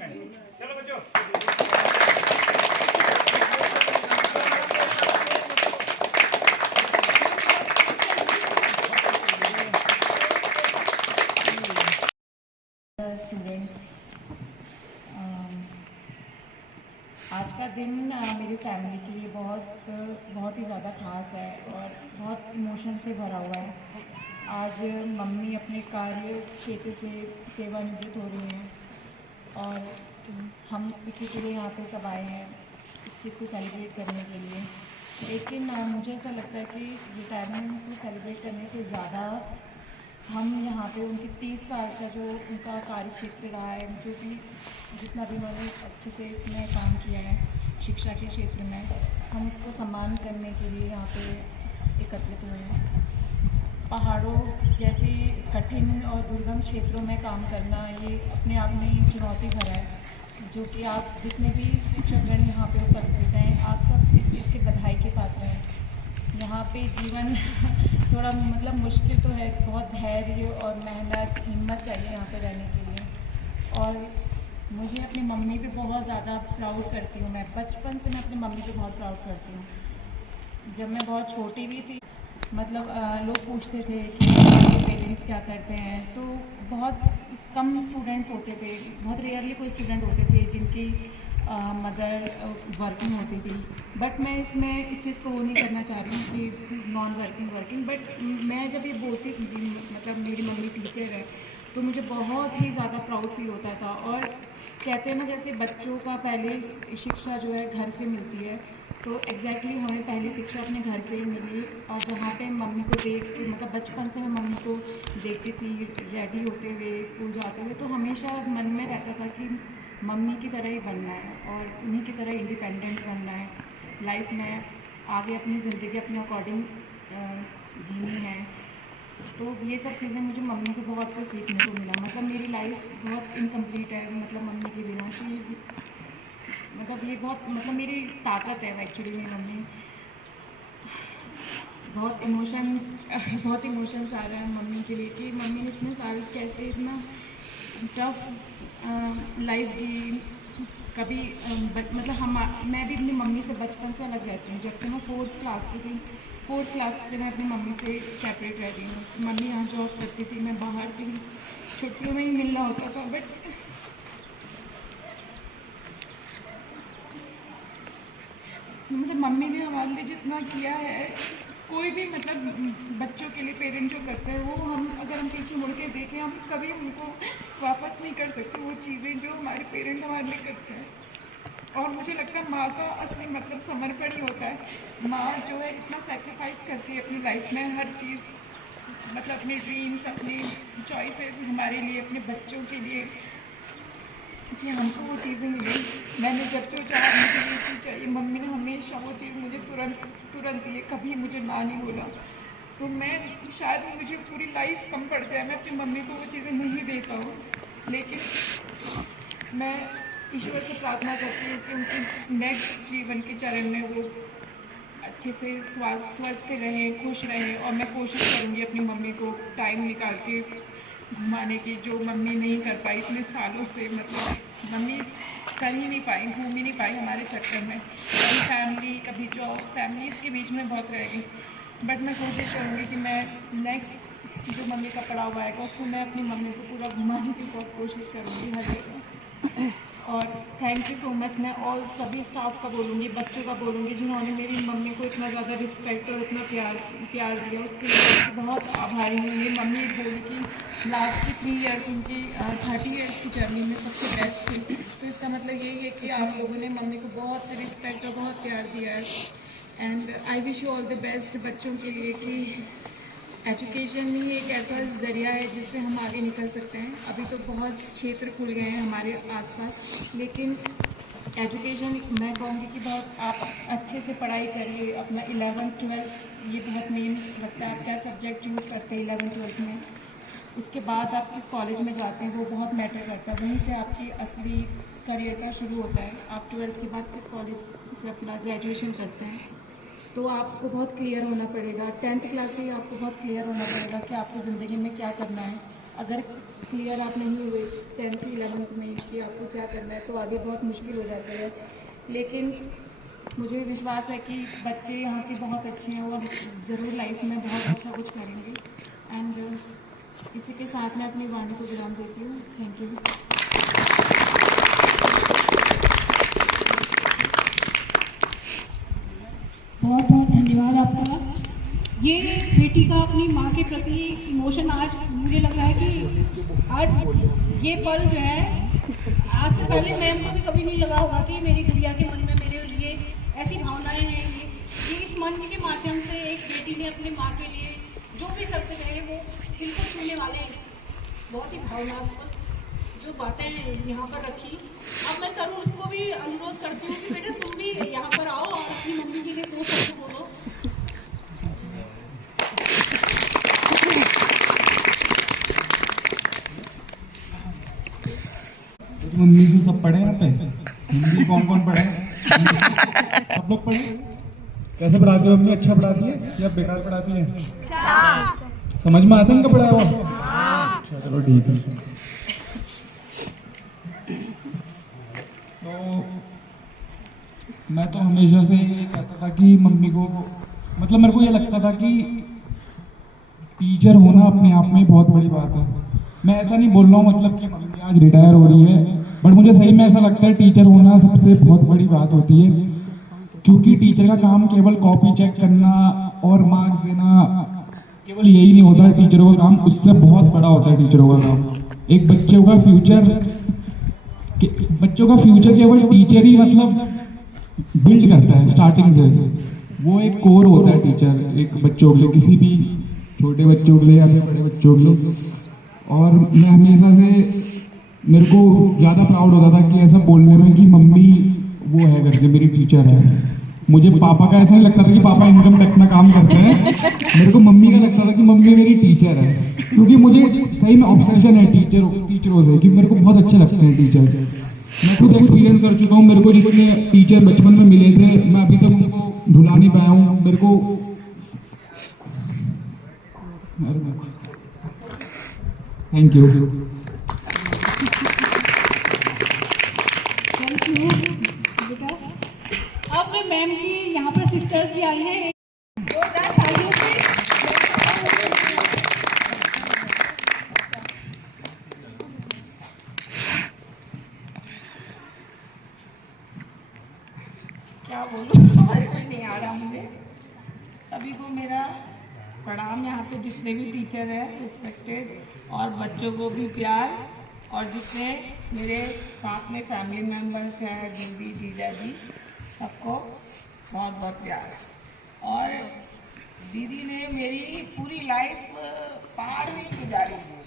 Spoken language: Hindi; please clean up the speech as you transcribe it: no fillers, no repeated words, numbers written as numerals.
चलो बच्चों। स्टूडेंट्स, आज का दिन मेरी फैमिली के लिए बहुत ही ज़्यादा ख़ास है और बहुत इमोशन से भरा हुआ है। आज मम्मी अपने कार्य क्षेत्र से सेवानिवृत्त हो रही हैं और हम इसी के लिए यहाँ पे सब आए हैं, इस चीज़ को सेलिब्रेट करने के लिए। लेकिन मुझे ऐसा लगता है कि रिटायरमेंट को सेलिब्रेट करने से ज़्यादा हम यहाँ पे उनके 30 साल का जो उनका कार्य क्षेत्र रहा है, जो भी जितना भी उन्होंने अच्छे से इसमें काम किया है शिक्षा के क्षेत्र में, हम उसको सम्मान करने के लिए यहाँ पे एकत्रित हुए हैं। पहाड़ों जैसे कठिन और दुर्गम क्षेत्रों में काम करना ये अपने आप में चुनौती भरा है, जो कि आप जितने भी शिक्षकगण यहाँ पे उपस्थित हैं, आप सब इस चीज़ के बधाई के पात्र हैं। यहाँ पे जीवन थोड़ा मतलब मुश्किल तो है, बहुत धैर्य और मेहनत हिम्मत चाहिए यहाँ पे रहने के लिए। और मुझे अपनी मम्मी पे बहुत ज़्यादा प्राउड करती हूँ। मैं बचपन से मैं अपनी मम्मी पे बहुत प्राउड करती हूँ। जब मैं बहुत छोटी भी थी, मतलब लोग पूछते थे कि आपके पेरेंट्स क्या करते हैं, तो बहुत कम स्टूडेंट्स होते थे, बहुत रेयरली कोई स्टूडेंट होते थे जिनकी मदर वर्किंग होती थी। बट मैं इसमें इस चीज़ को वो नहीं करना चाह रही हूँ कि नॉन वर्किंग बट मैं जब ये बोलती थी, मतलब मेरी मम्मी टीचर है, तो मुझे बहुत ही ज़्यादा प्राउड फील होता था। और कहते हैं ना, जैसे बच्चों का पहले शिक्षा जो है घर से मिलती है, तो एग्जैक्टली हमें पहली शिक्षा अपने घर से ही मिली। और जहाँ पे मम्मी को देख के, मतलब बचपन से मैं मम्मी को देखती थी रेडी होते हुए स्कूल जाते हुए, तो हमेशा मन में रहता था कि मम्मी की तरह ही बनना है और उन्हीं की तरह इंडिपेंडेंट बनना है लाइफ में, आगे अपनी ज़िंदगी अपने अकॉर्डिंग जीनी है। तो ये सब चीज़ें मुझे मम्मी से बहुत कुछ सीखने को मिला। मतलब मेरी लाइफ बहुत इनकम्प्लीट है, मतलब मम्मी के बिना। मतलब ये बहुत, मतलब मेरी ताकत है एक्चुअली मेरी मम्मी। बहुत इमोशंस आ रहे हैं मम्मी के लिए कि मम्मी ने इतने साल कैसे इतना टफ लाइफ जी। कभी मतलब मैं भी अपनी मम्मी से बचपन से अलग रहती हूँ। जब से मैं 4th क्लास की थी, 4th क्लास से मैं अपनी मम्मी से सेपरेट रहती हूँ। मम्मी यहाँ जॉब करती थी, मैं बाहर थी, छुट्टियों में ही मिलना होता था। बट मतलब मम्मी ने हमारे लिए जितना किया है, कोई भी मतलब बच्चों के लिए पेरेंट जो करते हैं, वो अगर हम पीछे मुड़ के देखें, हम कभी उनको वापस नहीं कर सकते वो चीज़ें जो हमारे पेरेंट हमारे लिए करते हैं। और मुझे लगता है माँ का असली मतलब समर्पण ही होता है। माँ जो है इतना सेक्रीफाइस करती है अपनी लाइफ में, हर चीज़, मतलब अपने ड्रीम्स, अपनी चॉइसेस हमारे लिए, अपने बच्चों के लिए, कि हमको वो चीज़ें मिली। मैंने जब जो चाहा मुझे ये चीज़ चाहिए, मम्मी ने हमेशा वो चीज़ मुझे तुरंत दी है, कभी मुझे ना नहीं बोला। तो मैं शायद मुझे पूरी लाइफ कम पड़ जाए, मैं अपनी मम्मी को वो चीज़ें नहीं दे पाऊँ, लेकिन मैं ईश्वर से प्रार्थना करती हूँ कि उनके नेक्स्ट जीवन के चरण में वो अच्छे से स्वस्थ रहें, खुश रहें। और मैं कोशिश करूँगी अपनी मम्मी को टाइम निकाल के घुमाने की, जो मम्मी नहीं कर पाई इतने सालों से। मतलब मम्मी कर ही नहीं पाई, घूम ही नहीं पाई हमारे चक्कर में। कभी फैमिली, कभी जॉब, फैमिलीज़ के बीच में बहुत रहेगी। बट मैं कोशिश करूँगी कि मैं नेक्स्ट जो मम्मी का पड़ा हुआ आएगा, उसको मैं अपनी मम्मी को पूरा घुमाने की बहुत कोशिश करूँगी हर जगह। और थैंक यू सो मच। मैं और सभी स्टाफ का बोलूँगी, बच्चों का बोलूँगी, जिन्होंने मेरी मम्मी को इतना ज़्यादा रिस्पेक्ट और इतना प्यार दिया, उसके लिए बहुत आभारी हूँ। मेरी मम्मी बोली कि लास्ट की 3 ईयर्स उनकी 30 ईयर्स की जर्नी में सबसे बेस्ट थी। तो इसका मतलब यही है कि आप लोगों ने मम्मी को बहुत रिस्पेक्ट और बहुत प्यार दिया है। And I wish you all the best बच्चों के लिए, कि एजुकेशन ही एक ऐसा ज़रिया है जिससे हम आगे निकल सकते हैं। अभी तो बहुत क्षेत्र खुल गए हैं हमारे आसपास, लेकिन एजुकेशन मैं कहूँगी कि बहुत आप अच्छे से पढ़ाई करिए। अपना 11th 12th ये बहुत मेन लगता है, आप क्या सब्जेक्ट चूज़ करते हैं 11th 12th में, उसके बाद आप किस कॉलेज में जाते हैं वो बहुत मैटर करता है। वहीं से आपकी असली करियर का शुरू होता है। आप 12th के बाद किस कॉलेज से अपना ग्रेजुएशन करते हैं, तो आपको बहुत क्लियर होना पड़ेगा। 10th क्लास से ही आपको बहुत क्लियर होना पड़ेगा कि आपको ज़िंदगी में क्या करना है। अगर क्लियर आप नहीं हुए 10th 11th में कि आपको क्या करना है तो आगे बहुत मुश्किल हो जाती है। लेकिन मुझे विश्वास है कि बच्चे यहाँ के बहुत अच्छे हैं और ज़रूर लाइफ में बहुत अच्छा कुछ करेंगे। एंड इसी के साथ मैं अपनी वाणी को विराम देती हूँ। Thank you. बहुत बहुत धन्यवाद आपका। ये बेटी का अपनी माँ के प्रति इमोशन आज मुझे लग रहा है कि आज ये पल जो है, आज से पहले मैम को भी कभी नहीं लगा होगा कि मेरी गुड़िया के मन में मेरे लिए ऐसी भावनाएं हैं। ये इस मंच के माध्यम से एक बेटी ने अपनी माँ के लिए जो भी शब्द कहे वो दिल को छूने वाले, बहुत ही भावनात्मक जो बातें यहाँ पर रखी। अब मैं तरुण उसको भी अनुरोध करती हूँ कि बेटा तुम भी यहाँ पर आओ और अपनी मम्मी के लिए 2 शब्द बोलो। मम्मी से सब पढ़े यहाँ पे? हिंदी कौन कौन पढ़े? सब लोग पढ़े? कैसे पढ़ाती हो मम्मी? अच्छा पढ़ाती है या बेकार पढ़ाती है? समझ में आता है इनका पढ़ाया हुआ? अच्छा चलो ठीक है। तो मैं तो हमेशा से ये कहता था कि मम्मी को, मतलब मेरे को ये लगता था कि टीचर होना अपने आप में बहुत बड़ी बात है। मैं ऐसा नहीं बोल रहा हूँ मतलब कि मम्मी आज रिटायर हो रही है, बट मुझे सही में ऐसा लगता है टीचर होना सबसे बहुत बड़ी बात होती है। क्योंकि टीचर का काम केवल कॉपी चेक करना और मार्क्स देना केवल यही नहीं होता है। टीचरों का काम उससे बहुत बड़ा होता है। टीचरों का काम एक बच्चों का फ्यूचर केवल टीचर ही मतलब बिल्ड करता है स्टार्टिंग से। वो एक कोर होता है टीचर एक बच्चों के लिए, किसी भी छोटे बच्चों के लिए या फिर बड़े बच्चों के लिए। और मैं हमेशा से, मेरे को ज़्यादा प्राउड होता था कि ऐसा बोलने में कि मम्मी वो है करके मेरी टीचर है। मुझे पापा का ऐसा नहीं लगता था कि पापा इनकम टैक्स में काम करते हैं, मेरे को मम्मी का लगता था कि मम्मी मेरी टीचर है। क्योंकि मुझे सही में ऑब्सेशन है टीचरों से कि मेरे को बहुत अच्छे लगते हैं टीचर। मैं खुद एक्सपीरियंस कर चुका हूँ। मेरे को जितने टीचर बचपन में मिले थे मैं अभी तक उनको भुला नहीं पाया हूँ। मेरे को थैंक यू। थैंक यू बेटा। अब मैम की यहाँ पर सिस्टर्स भी आई हैं, जोरदार तालियों से। क्या बोलूं, समझ में नहीं आ रहा मुझे। सभी को मेरा प्रणाम। यहाँ पे जितने भी टीचर हैं रिस्पेक्टेड, और बच्चों को भी प्यार, और जितने मेरे साथ में फैमिली मेम्बर्स हैं, दीदी जीजा जी, सबको बहुत बहुत प्यार। और दीदी ने मेरी पूरी लाइफ पहाड़ में गुजारी है।